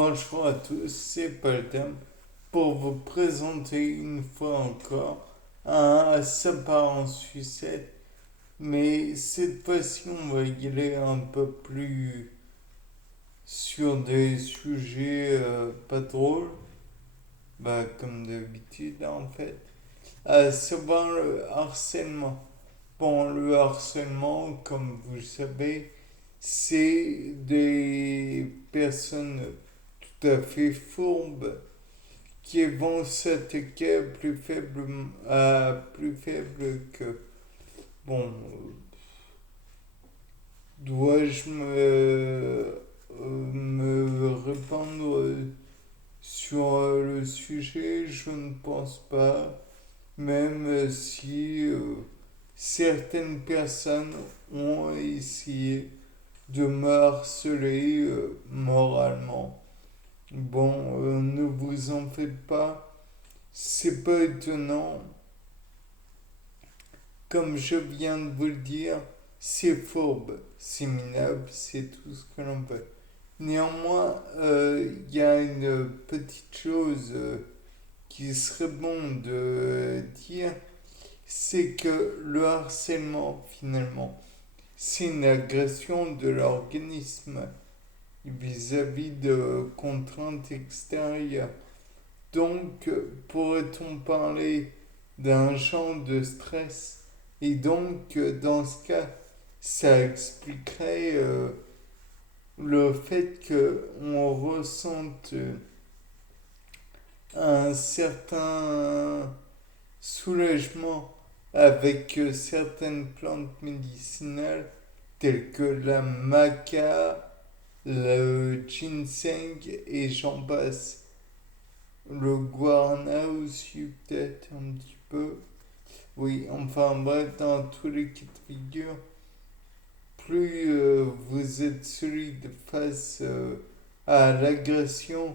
Bonjour à tous, c'est Paltem pour vous présenter une fois encore un Ça part en sucette, mais cette fois-ci on va y aller un peu plus sur des sujets pas drôles, comme d'habitude en fait, à savoir le harcèlement. Bon, le harcèlement, comme vous le savez, c'est des personnes tout à fait fourbes qui vont s'attaquer à plus faible que. Bon, dois-je me répandre sur le sujet? Je ne pense pas, même si certaines personnes ont essayé de me harceler moralement. Bon, ne vous en faites pas, c'est pas étonnant. Comme je viens de vous le dire, c'est fourbe, c'est minable, c'est tout ce que l'on veut. Néanmoins, il y a une petite chose qui serait bon de dire, c'est que le harcèlement, finalement, c'est une agression de l'organisme vis-à-vis de contraintes extérieures. Donc, pourrait-on parler d'un genre de stress? Et donc, dans ce cas, ça expliquerait le fait qu'on ressente un certain soulagement avec certaines plantes médicinales telles que la maca, le ginseng et j'en passe. Le guarana aussi peut-être un petit peu. Oui, enfin bref, dans tous les cas de figure, plus vous êtes solide face à l'agression,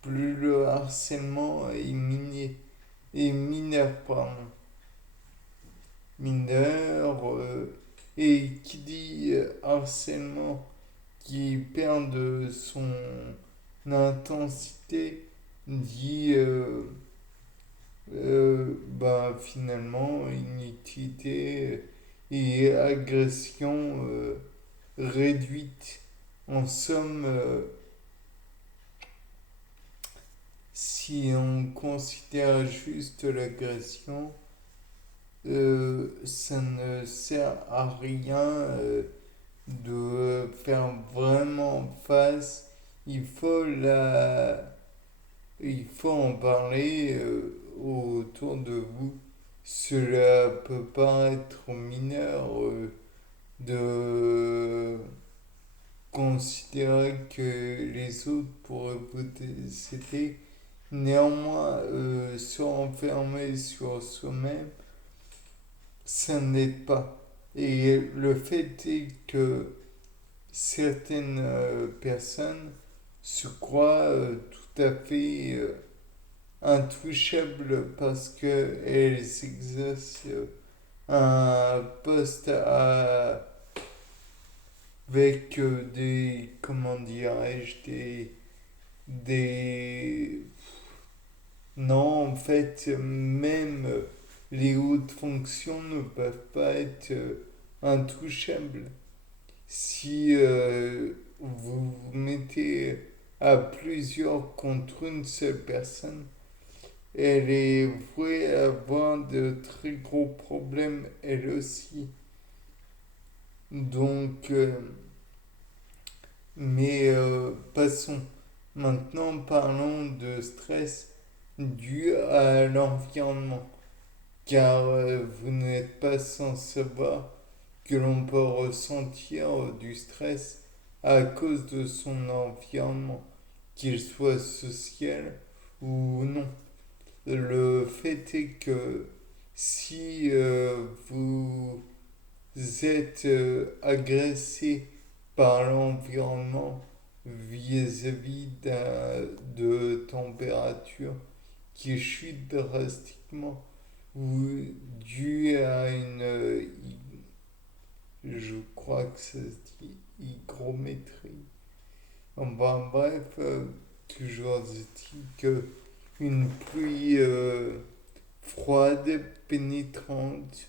plus le harcèlement est mineur, pardon. Mineur, et qui dit harcèlement qui perd de son intensité, dit finalement inutilité et agression réduite. En somme, si on considère juste l'agression, ça ne sert à rien de faire vraiment face. Il faut la, il faut en parler autour de vous. Cela peut paraître mineur de considérer que les autres pourraient vous décéder. Néanmoins, se renfermer sur soi-même, ça n'aide pas. Et le fait est que certaines personnes se croient tout à fait intouchables parce qu'elles exercent un poste avec comment dirais-je, des... Non, en fait, même les hautes fonctions ne peuvent pas être intouchables. Si vous vous mettez à plusieurs contre une seule personne, elle est vouée à avoir de très gros problèmes elle aussi. Donc, passons. Maintenant, parlons de stress dû à l'environnement. Car vous n'êtes pas sans savoir que l'on peut ressentir du stress à cause de son environnement, qu'il soit social ou non. Le fait est que si vous êtes agressé par l'environnement vis-à-vis de température qui chute drastiquement ou dû à je crois que ça se dit hygrométrie. Enfin bref, toujours est-il que une pluie froide, pénétrante,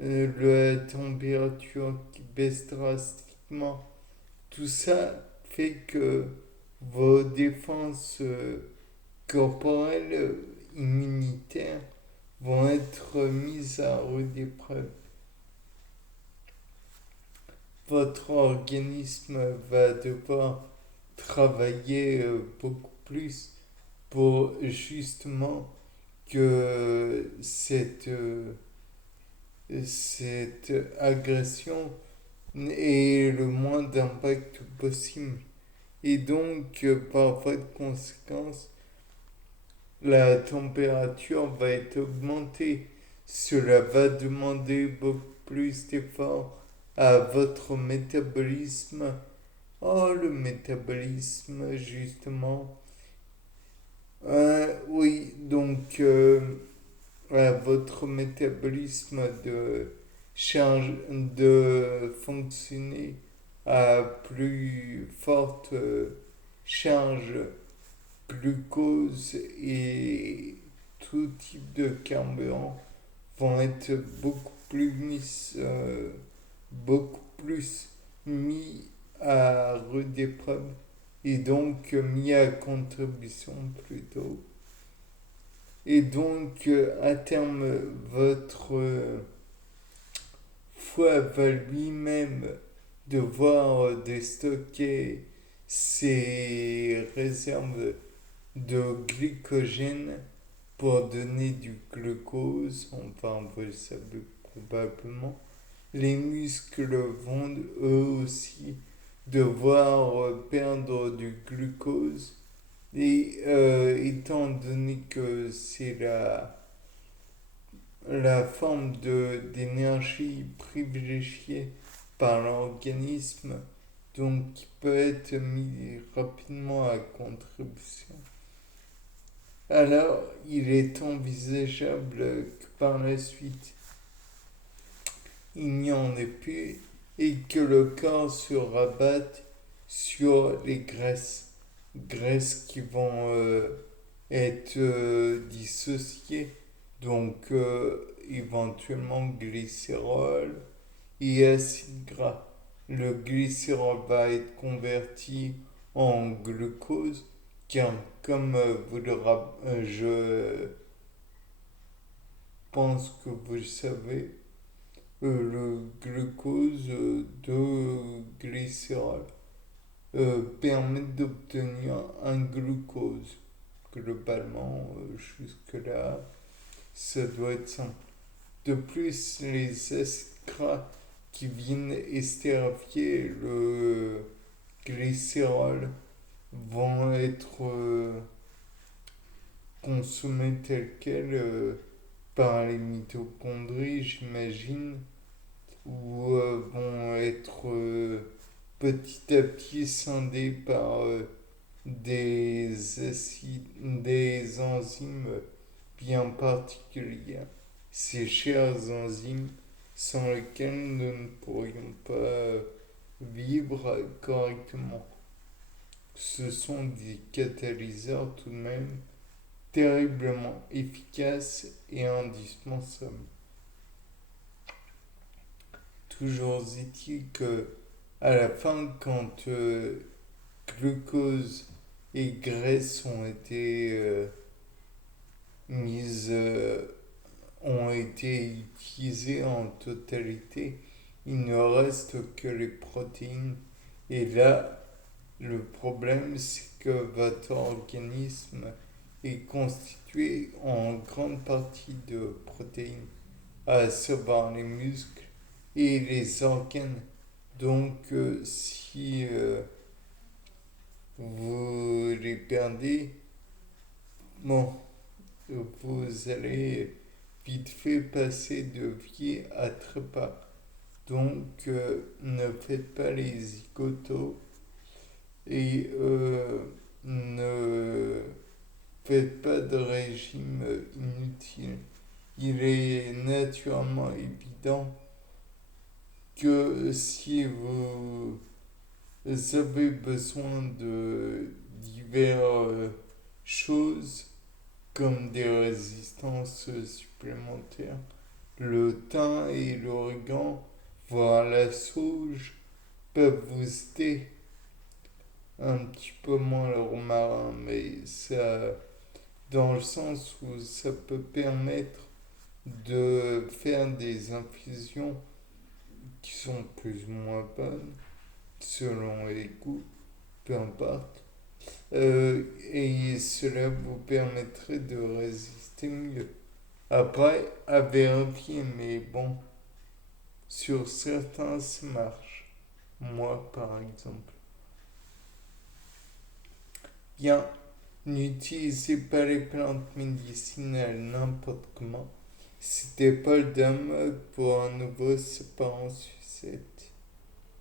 la température qui baisse drastiquement, tout ça fait que vos défenses corporelles immunitaires vont être mises à rude épreuve. Votre organisme va devoir travailler beaucoup plus pour justement que cette agression ait le moins d'impact possible. Et donc, par voie de conséquence, la température va être augmentée. Cela va demander beaucoup plus d'efforts à votre métabolisme. Oh, le métabolisme, justement. Oui, donc à votre métabolisme de fonctionner à plus forte charge glucose et tout type de carburant vont être beaucoup plus mis à rude épreuve et donc mis à contribution plutôt. Et donc à terme, votre foie va lui-même devoir déstocker ses réserves de glycogène pour donner du glucose, enfin vous le savez probablement. Les muscles vont eux aussi devoir perdre du glucose et étant donné que c'est la forme d'énergie privilégiée par l'organisme, donc qui peut être mis rapidement à contribution. Alors, il est envisageable que par la suite, il n'y en ait plus et que le corps se rabatte sur les graisses qui vont être dissociées, donc éventuellement glycérol et acide gras. Le glycérol va être converti en glucose, car comme je pense que vous le savez, le glucose de glycérol permet d'obtenir un glucose. Globalement, jusque-là, ça doit être simple. De plus, les acides gras qui viennent estérifier le glycérol vont être consommés tels quels par les mitochondries, j'imagine, ou vont être petit à petit scindés par des enzymes bien particulières. Ces chères enzymes sans lesquelles nous ne pourrions pas vivre correctement. Ce sont des catalyseurs tout de même terriblement efficaces et indispensables. Toujours est-il que à la fin, quand glucose et graisse mises, ont été utilisées en totalité, il ne reste que les protéines. Et là, le problème, c'est que votre organisme est constitué en grande partie de protéines, à savoir les muscles et les organes. Donc, si vous les perdez, bon, vous allez vite fait passer de vie à trépas. Donc, ne faites pas les zigotos et ne faites pas de régime inutile. Il est naturellement évident que si vous avez besoin de diverses choses comme des résistances supplémentaires. Le thym et l'origan, voire la sauge, peuvent vous aider un petit peu moins le romarin, mais ça, dans le sens où ça peut permettre de faire des infusions qui sont plus ou moins bonnes, selon les goûts, peu importe. Et cela vous permettrait de résister mieux. Après, à vérifier, mais bon, sur certains, ça marche. Moi, par exemple. Bien, n'utilisez pas les plantes médicinales n'importe comment. C'était Paul Dame pour un nouveau C'est pas en sucette.